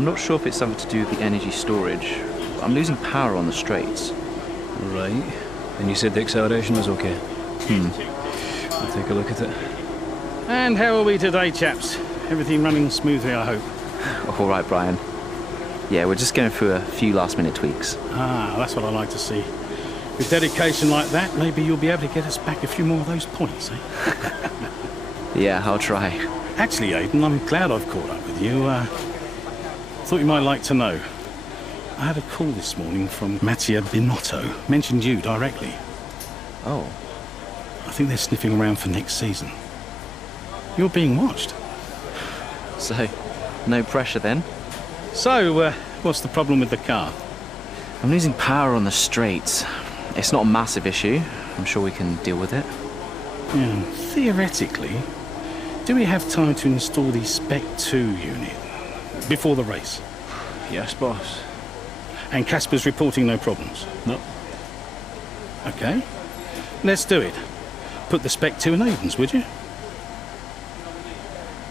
I'm not sure if it's something to do with the energy storage. I'm losing power on the straights. Right. And you said the acceleration was okay? I'll take a look at it. And how are we today, chaps? Everything running smoothly, I hope. All right, Brian. Yeah, we're just going through a few last-minute tweaks. Ah, that's what I like to see. With dedication like that, maybe you'll be able to get us back a few more of those points, eh? Yeah, I'll try. Actually, Aiden, I'm glad I've caught up with you. Thought you might like to know. I had a call this morning from Mattia Binotto. Mentioned you directly. Oh. I think they're sniffing around for next season. You're being watched. So, no pressure then? So, what's the problem with the car? I'm losing power on the straights. It's not a massive issue. I'm sure we can deal with it. Yeah, theoretically, do we have time to install the Spec 2 unit before the race? Yes, boss. And Casper's reporting no problems? No. Okay. Let's do it. Put the Spec 2 in Aiden's, would you?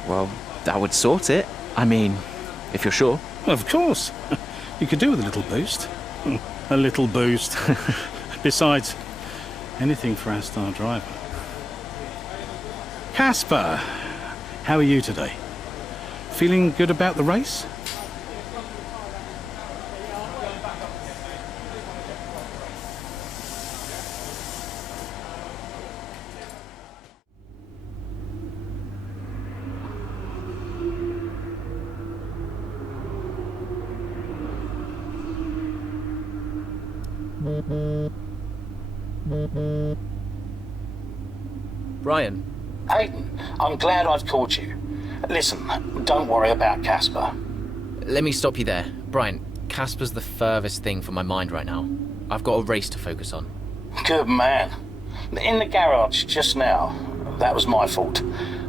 Well, that would sort it. I mean, if you're sure. Of course. You could do with a little boost. A little boost. Besides, anything for our star driver. Casper, how are you today? Feeling good about the race? Brian. Aiden, I'm glad I've called you. Listen, don't worry about Casper. Let me stop you there. Brian, Casper's the furthest thing from my mind right now. I've got a race to focus on. Good man. In the garage just now, that was my fault.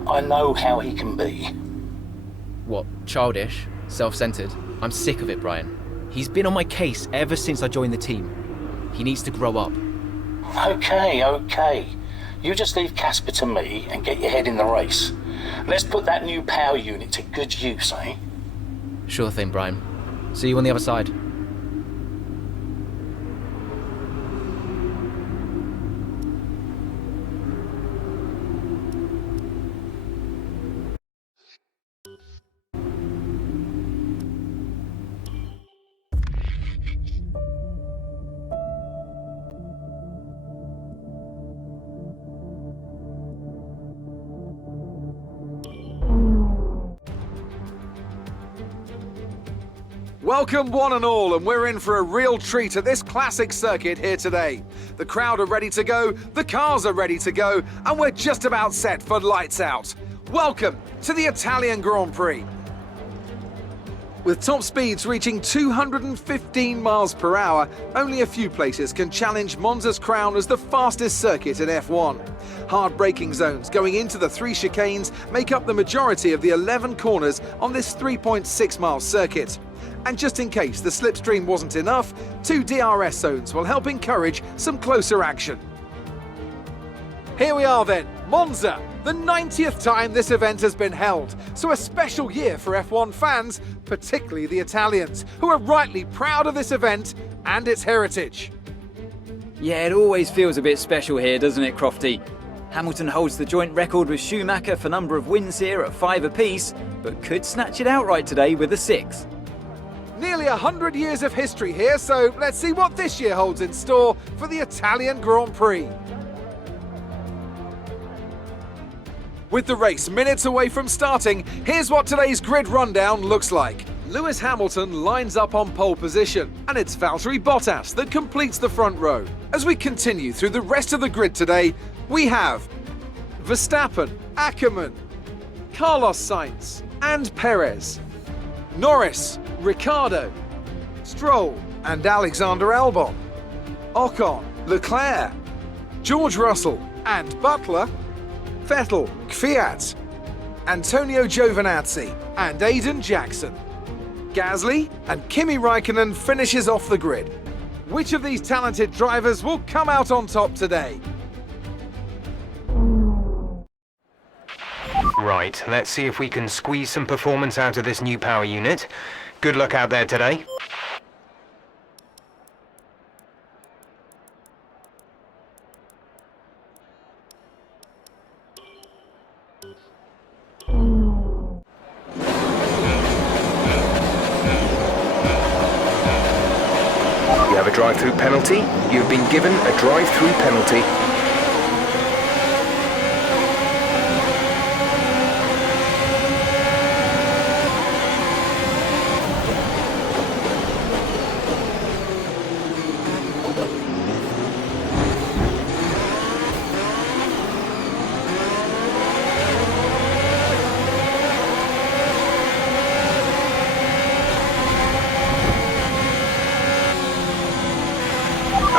I know how he can be. What, childish? Self-centered? I'm sick of it, Brian. He's been on my case ever since I joined the team. He needs to grow up. Okay. You just leave Casper to me and get your head in the race. Let's put that new power unit to good use, eh? Sure thing, Brian. See you on the other side. Welcome one and all, and we're in for a real treat at this classic circuit here today. The crowd are ready to go, the cars are ready to go, and we're just about set for lights out. Welcome to the Italian Grand Prix. With top speeds reaching 215 miles per hour, only a few places can challenge Monza's crown as the fastest circuit in F1. Hard braking zones going into the 3 chicanes make up the majority of the 11 corners on this 3.6-mile circuit. And just in case the slipstream wasn't enough, 2 DRS zones will help encourage some closer action. Here we are then, Monza, the 90th time this event has been held, so a special year for F1 fans, particularly the Italians, who are rightly proud of this event and its heritage. Yeah, it always feels a bit special here, doesn't it, Crofty? Hamilton holds the joint record with Schumacher for number of wins here at 5 apiece, but could snatch it outright today with a 6. Nearly 100 years of history here, so let's see what this year holds in store for the Italian Grand Prix. With the race minutes away from starting, here's what today's grid rundown looks like. Lewis Hamilton lines up on pole position, and it's Valtteri Bottas that completes the front row. As we continue through the rest of the grid today, we have Verstappen, Ackermann, Carlos Sainz, and Perez, Norris, Ricciardo, Stroll, and Alexander Albon, Ocon, Leclerc, George Russell, and Butler, Vettel, Kvyat, Antonio Giovinazzi, and Aiden Jackson. Gasly and Kimi Raikkonen finishes off the grid. Which of these talented drivers will come out on top today? Right, let's see if we can squeeze some performance out of this new power unit. Good luck out there today. You have a drive-through penalty. You've been given a drive-through penalty.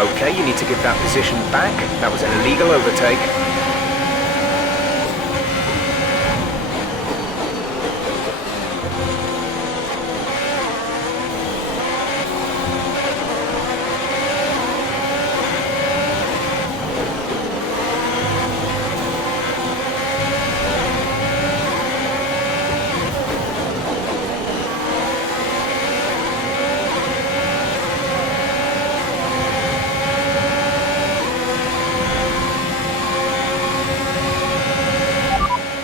Okay, you need to give that position back. That was an illegal overtake.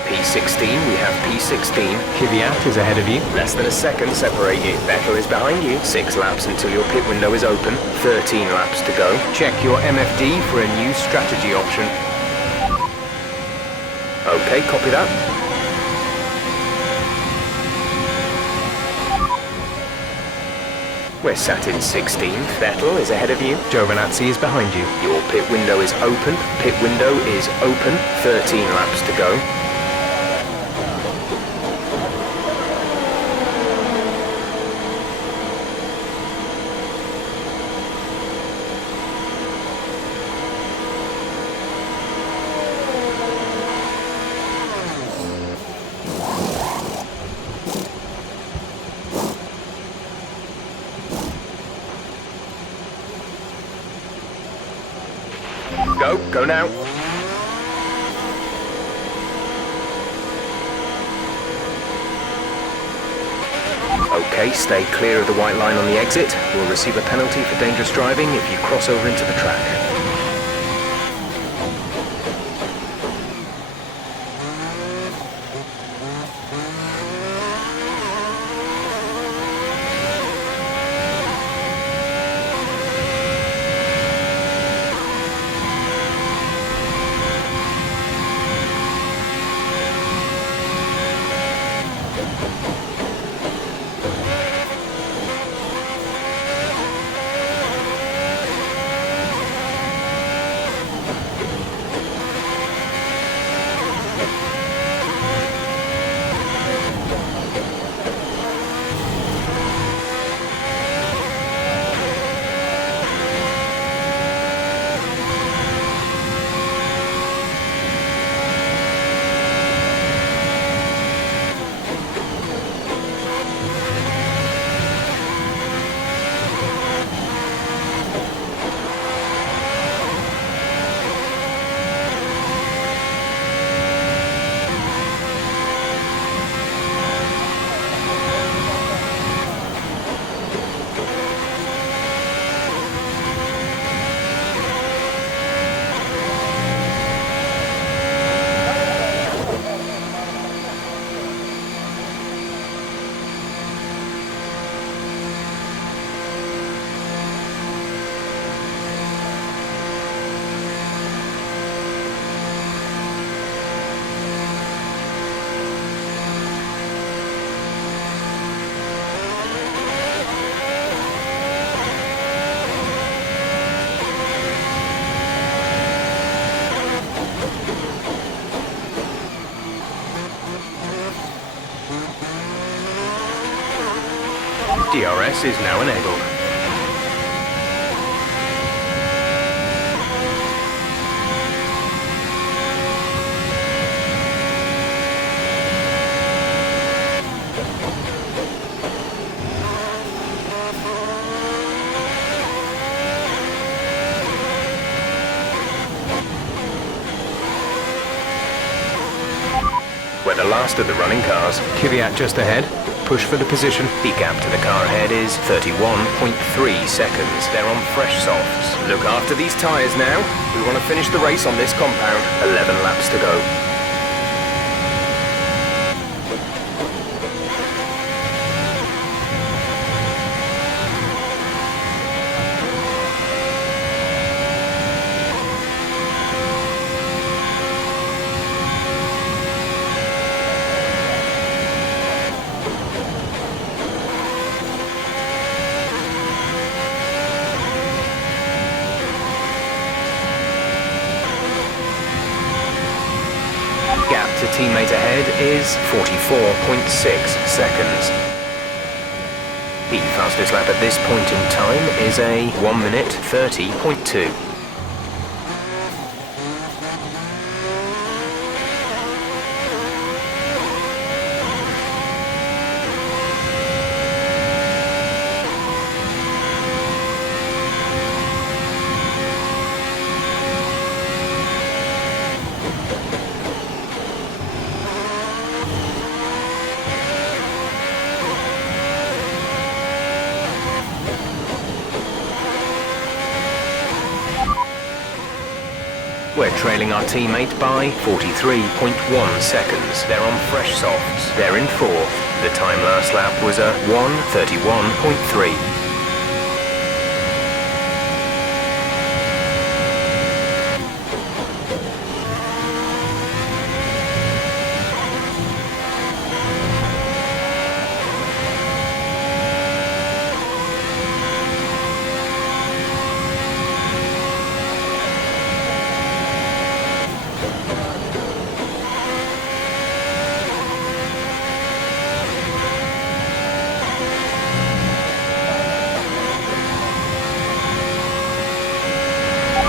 P16, we have P16. Kvyat is ahead of you. Less than a second separate you. Vettel is behind you. 6 laps until your pit window is open. 13 laps to go. Check your MFD for a new strategy option. Okay, copy that. We're sat in 16th. Vettel is ahead of you. Giovinazzi is behind you. Your pit window is open. Pit window is open. 13 laps to go. Go now. Okay, stay clear of the white line on the exit. You'll receive a penalty for dangerous driving if you cross over into the track. DRS is now enabled. We're the last of the running cars. Kvyat just ahead. push for the position. The gap to the car ahead is 31.3 seconds. They're on fresh softs. Look after these tyres now. We want to finish the race on this compound. 11 laps to go. Gap to teammate ahead is 44.6 seconds. The fastest lap at this point in time is a 1 minute 30.2. We're trailing our teammate by 43.1 seconds. They're on fresh softs. They're in fourth. The time last lap was a 1:31.3.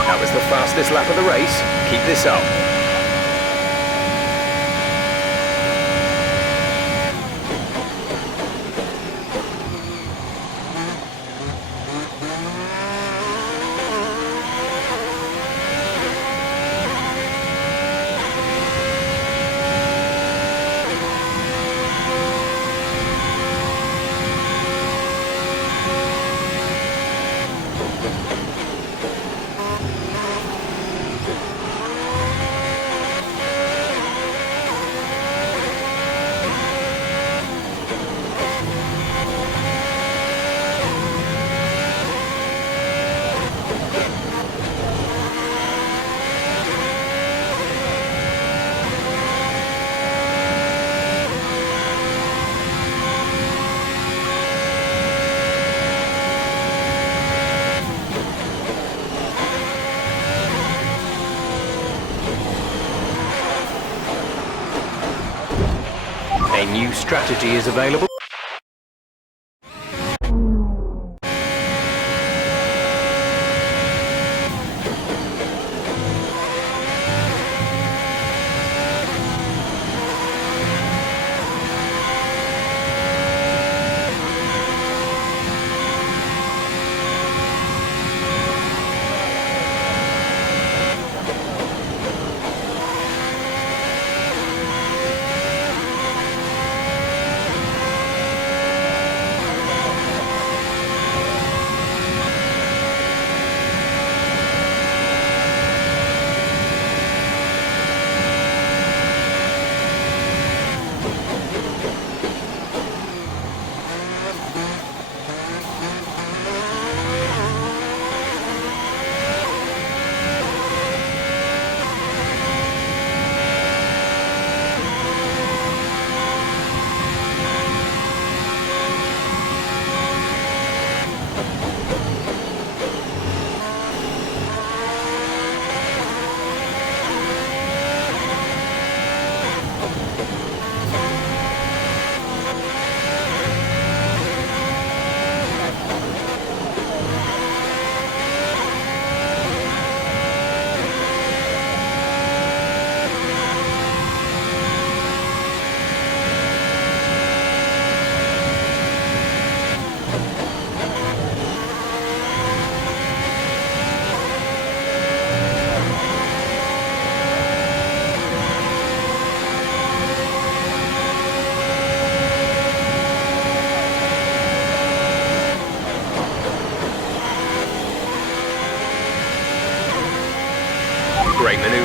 That was the fastest lap of the race. Keep this up. A new strategy is available.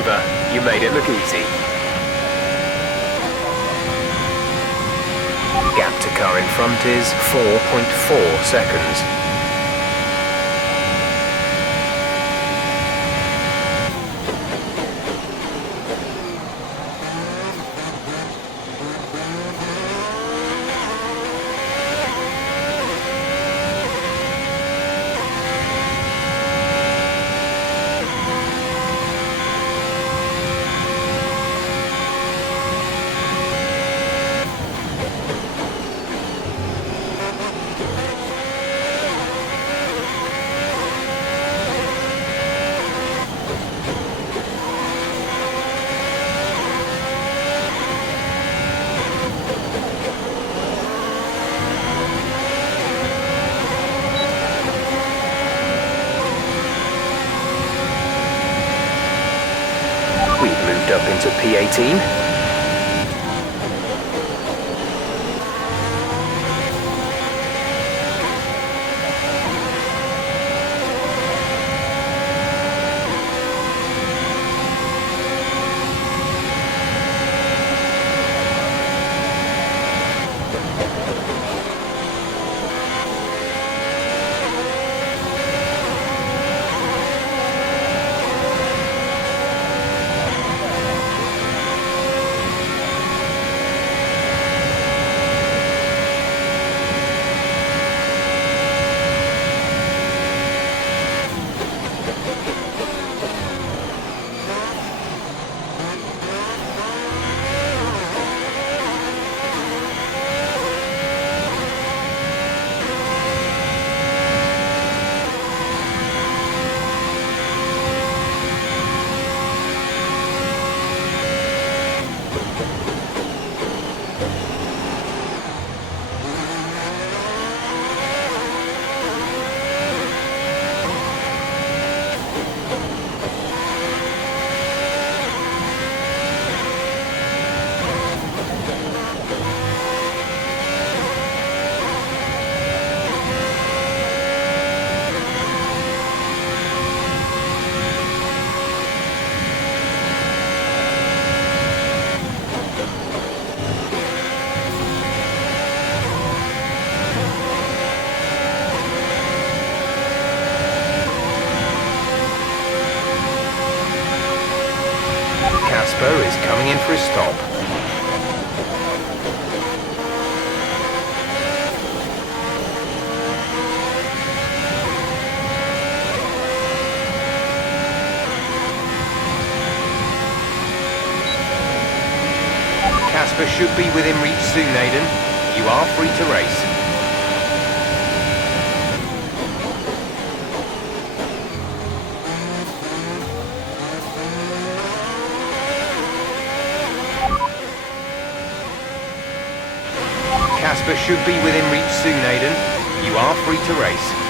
over. You made it look easy. Gap to car in front is 4.4 seconds. Up into P18. Is coming in for a stop. Casper should be within reach soon, Aiden. You are free to race. Casper should be within reach soon, Aiden. You are free to race.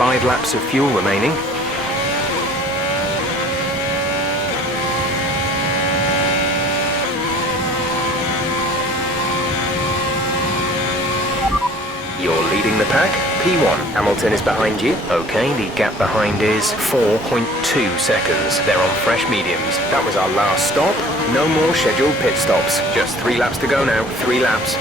5 laps of fuel remaining. You're leading the pack. P1. Hamilton is behind you. Okay, the gap behind is 4.2 seconds. They're on fresh mediums. That was our last stop. No more scheduled pit stops. Just 3 laps to go now. 3 laps.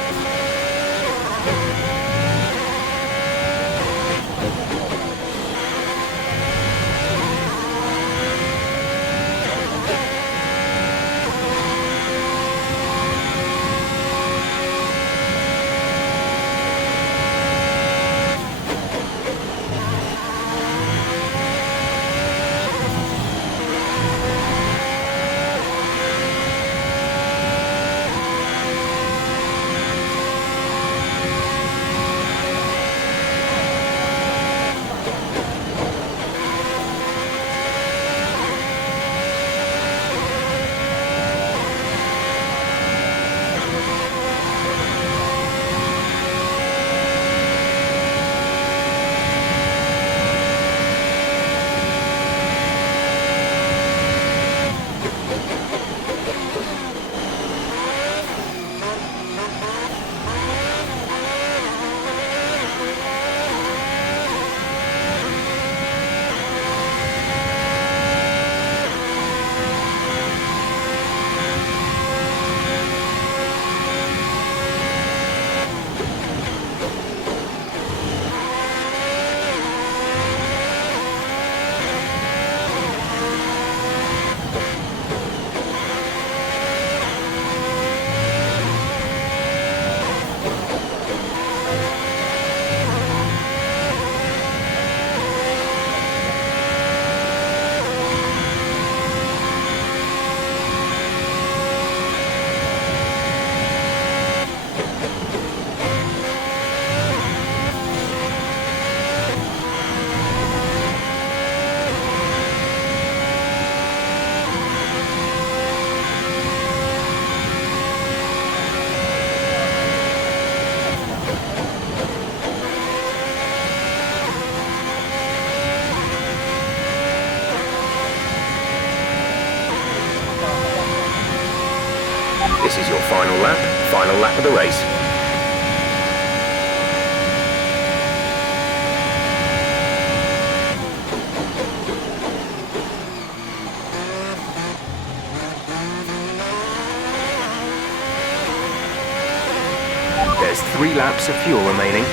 This is your final lap of the race. There's 3 laps of fuel remaining.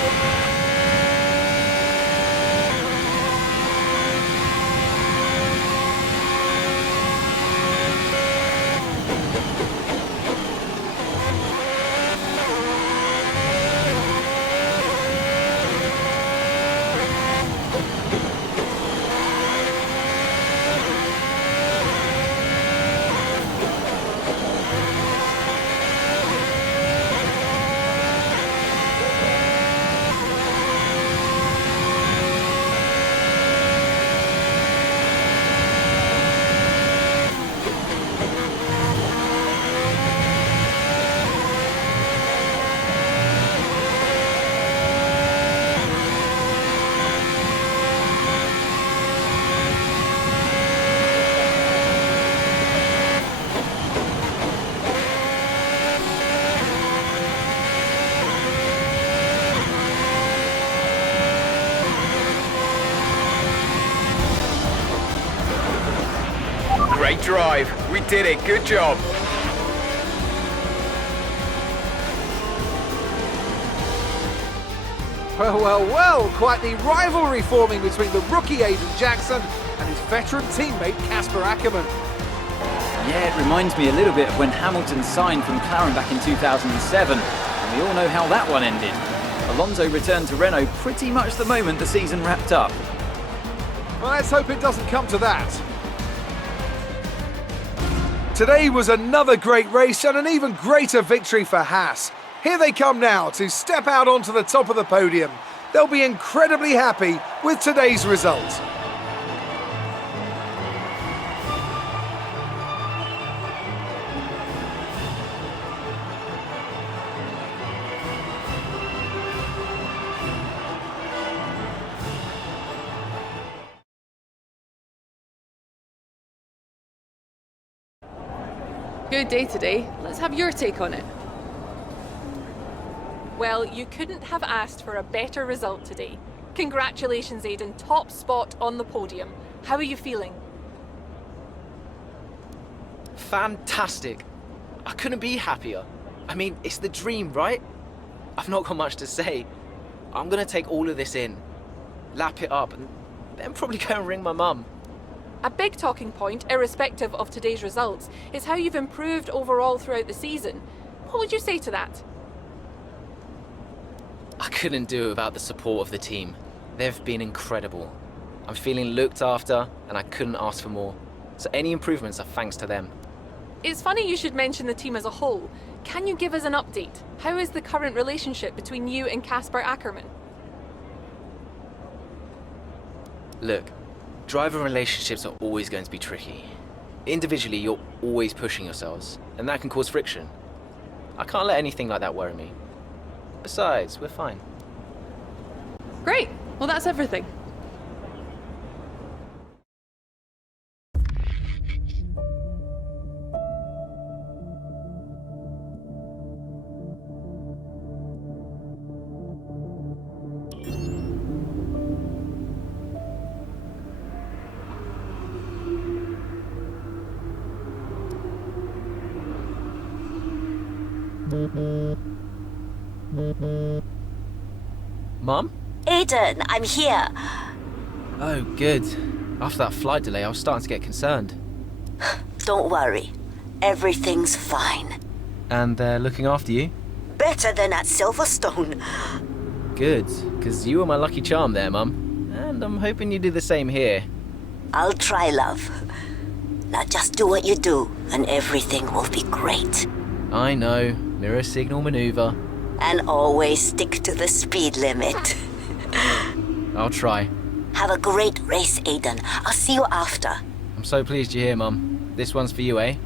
Great drive. We did it. Good job. Well, well, well, quite the rivalry forming between the rookie Aidan Jackson and his veteran teammate Casper Ackermann. Yeah, it reminds me a little bit of when Hamilton signed for McLaren back in 2007, and we all know how that one ended. Alonso returned to Renault pretty much the moment the season wrapped up. Well, let's hope it doesn't come to that. Today was another great race and an even greater victory for Haas. Here they come now to step out onto the top of the podium. They'll be incredibly happy with today's result. Good day today. Let's have your take on it. Well, you couldn't have asked for a better result today. Congratulations, Aiden. Top spot on the podium. How are you feeling? Fantastic. I couldn't be happier. I mean, it's the dream, right? I've not got much to say. I'm gonna take all of this in, lap it up, and then probably go and ring my mum. A big talking point, irrespective of today's results, is how you've improved overall throughout the season. What would you say to that? I couldn't do it without the support of the team. They've been incredible. I'm feeling looked after, and I couldn't ask for more. So any improvements are thanks to them. It's funny you should mention the team as a whole. Can you give us an update? How is the current relationship between you and Casper Ackerman? Look, driver relationships are always going to be tricky. Individually, you're always pushing yourselves, and that can cause friction. I can't let anything like that worry me. Besides, we're fine. Great. Well, that's everything. Mum? Aiden, I'm here. Oh, good. After that flight delay, I was starting to get concerned. Don't worry. Everything's fine. And they're looking after you? Better than at Silverstone. Good, because you were my lucky charm there, Mum. And I'm hoping you do the same here. I'll try, love. Now just do what you do, and everything will be great. I know. Mirror signal maneuver. And always stick to the speed limit. I'll try. Have a great race, Aiden. I'll see you after. I'm so pleased you're here, Mum. This one's for you, eh?